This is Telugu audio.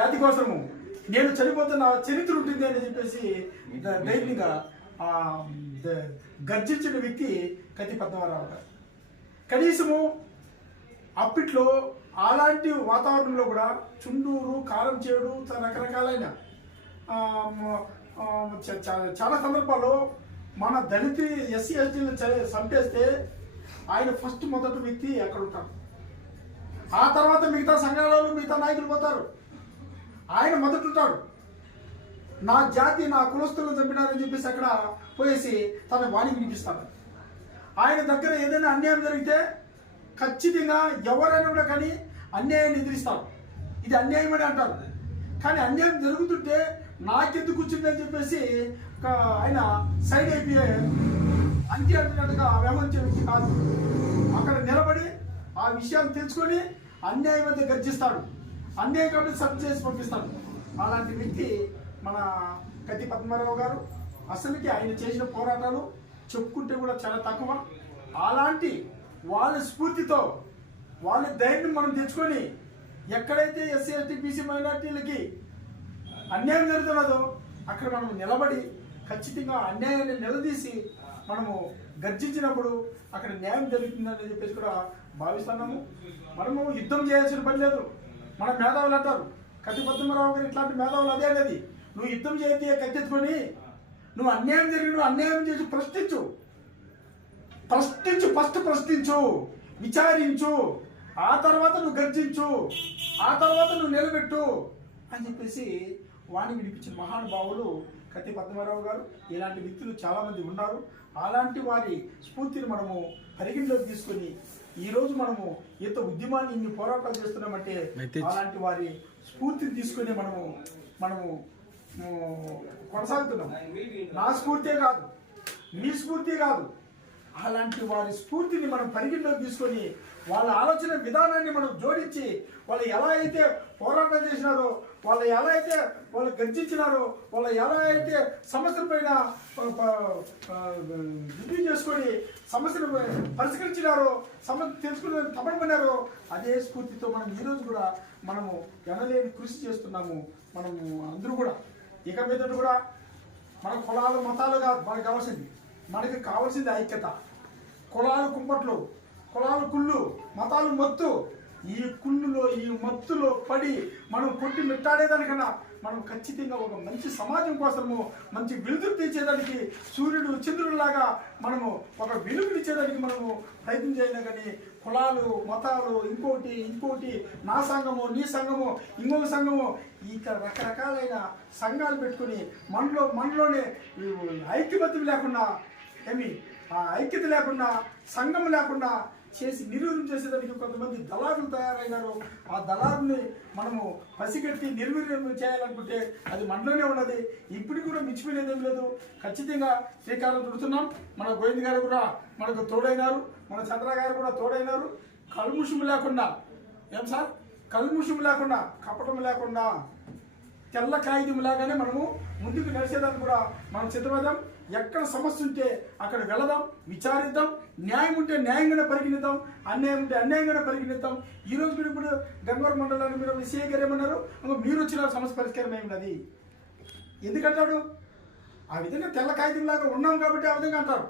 జాతి కోసము. నేను చనిపోతున్న చరిత్ర ఉంటుంది అని చెప్పేసి ధైర్యంగా ఆ, గర్జించిన వ్యక్తి కతి పద్మనాభరావు గారు. కనీసము అప్పట్లో అలాంటి వాతావరణంలో కూడా చుండూరు కారం చేడు రకరకాలైన చ- చాలా సందర్భాల్లో మన దళిత ఎస్సీ ఎస్టీలను చంపేస్తే ఆయన ఫస్ట్ మొదటి వ్యక్తి అక్కడ ఉంటారు. ఆ తర్వాత మిగతా సంఘాలలో మిగతా నాయకులు పోతారు. ఆయన మొదట ఉంటాడు నా జాతి నా కులస్తులను చంపినారని చెప్పేసి అక్కడ పోయేసి తన వాణి వినిపిస్తాడు. ఆయన దగ్గర ఏదైనా అన్యాయం జరిగితే ఖచ్చితంగా ఎవరైనా కూడా కానీ అన్యాయాన్ని ఎదిరిస్తారు. ఇది అన్యాయం అని అంటారు. కానీ అన్యాయం జరుగుతుంటే నాకెందుకు వచ్చిందని చెప్పేసి ఆయన సైడ్ అయిపోయే అంకి అంటున్నట్టుగా వ్యవహరించే వ్యక్తి కాదు. అక్కడ నిలబడి ఆ విషయాన్ని తెలుసుకొని అన్యాయం అయితే గర్జిస్తాడు. అన్యాయం కాబట్టి సబ్ చేసి పంపిస్తాడు అలాంటి వ్యక్తి మన కత్తి పద్మారావు గారు అసలుకి ఆయన చేసిన పోరాటాలు చెప్పుకుంటే కూడా చాలా తక్కువ. అలాంటి వాళ్ళ స్ఫూర్తితో వాళ్ళ ధైర్యం మనం తెచ్చుకొని ఎక్కడైతే ఎస్సీ ఎస్టీ బీసీ మైనార్టీలకి అన్యాయం జరుగుతున్నదో అక్కడ మనం నిలబడి ఖచ్చితంగా అన్యాయాన్ని నిలదీసి మనము గర్జించినప్పుడు అక్కడ న్యాయం జరుగుతుందని చెప్పేసి కూడా భావిస్తున్నాము. మనము యుద్ధం చేయాల్సిన పని లేదు. మన మేధావులు అంటారు. కత్తి పద్మరావు గారు ఇట్లాంటి మేధావులు అదే అనేది. నువ్వు యుద్ధం చేతి కత్తెత్తుకొని నువ్వు అన్యాయం జరిగి నువ్వు అన్యాయం చేసి ప్రశ్నించు. ప్రశ్నించు ఫస్ట్ ప్రశ్నించు విచారించు ఆ తర్వాత నువ్వు గర్జించు ఆ తర్వాత నువ్వు నిలబెట్టు అని చెప్పేసి వాణి వినిపించిన మహానుభావులు కత్తి పద్మరావు గారు. ఇలాంటి వ్యక్తులు చాలామంది ఉన్నారు. అలాంటి వారి స్ఫూర్తిని మనము పరిగణలోకి తీసుకొని ఈరోజు మనము ఇంత ఉద్యమాన్ని ఇన్ని పోరాటాలు చేస్తున్నామంటే అలాంటి వారి స్ఫూర్తిని తీసుకొని మనము మనము కొనసాగుతున్నాం. నా స్ఫూర్తే కాదు. మీ స్ఫూర్తి కాదు. అలాంటి వారి స్ఫూర్తిని మనం పరిగణలోకి తీసుకొని వాళ్ళ ఆలోచన విధానాన్ని మనం జోడించి వాళ్ళు ఎలా అయితే పోరాటం చేసినారో వాళ్ళు ఎలా అయితే వాళ్ళు గర్జించినారో వాళ్ళు ఎలా అయితే సమస్యల పైన రివ్యూ చేసుకొని సమస్యను పరిష్కరించినారో సమస్య తెలుసుకుని తపడమన్నారో అదే స్ఫూర్తితో మనం ఈరోజు కూడా మనము ఎనలేని కృషి చేస్తున్నాము. మనము అందరూ కూడా ఇక మీద కూడా మన కులాలు మతాలు కాదు మనకు కావాల్సింది మనకి కావాల్సింది ఐక్యత. కులాలు కుంపట్లు కులాలు కుళ్ళు మతాలు మత్తు. ఈ కుళ్ళులో ఈ మత్తులో పడి మనం కొట్టి మిట్టాడేదానికన్నా మనం ఖచ్చితంగా ఒక మంచి సమాజం కోసము మంచి వెలుతురు తీర్చేదానికి సూర్యుడు చంద్రుడిలాగా మనము ఒక వెలుగునిచ్చేదానికి మనము ప్రయత్నం చేయలేం కానీ కులాలు మతాలు ఇంకోటి ఇంకోటి నా సంఘము నీ సంఘము ఇంకొక సంఘము ఇక రకరకాలైన సంఘాలు పెట్టుకుని మనలో మనలోనే ఈ ఐక్యమత్యం లేకుండా ఏమి ఐక్యత లేకుండా సంఘం లేకుండా చేసి నిర్వీర్యం చేసేదానికి కొంతమంది దళారులు తయారైనారు. ఆ దళారుని మనము పసిగట్టి నిర్వీర్యం చేయాలనుకుంటే అది మనలోనే ఉన్నది. ఇప్పుడు కూడా మించిపోయినది ఏం లేదు. ఖచ్చితంగా శ్రీకారం చుడుతున్నాం. మన గోవింద్ గారు కూడా మనకు తోడైనారు. మన చంద్ర గారు కూడా తోడైనారు. కల్ముషం లేకుండా ఏం సార్? కల్ముషం లేకుండా కపటం లేకుండా తెల్ల కాగితం లాగానే మనము ముందుకు నడిచేదానికి కూడా మనం సిద్ధపడదాం ఎక్కడ సమస్య ఉంటే అక్కడ వెళదాం విచారిద్దాం న్యాయం ఉంటే న్యాయంగానే పరిగణిద్దాం అన్యాయం ఉంటే అన్యాయంగానే పరిగణిద్దాం. ఈ రోజు మీరు ఇప్పుడు గంగవరం మండలాన్ని మీరు విషయ గారు ఏమన్నారు? మీరు వచ్చిన సమస్య పరిష్కారం ఏమిన్నది ఎందుకంటాడు? ఆ విధంగా తెల్ల కాగితం లాగా ఉన్నాం కాబట్టి ఆ విధంగా అంటారు.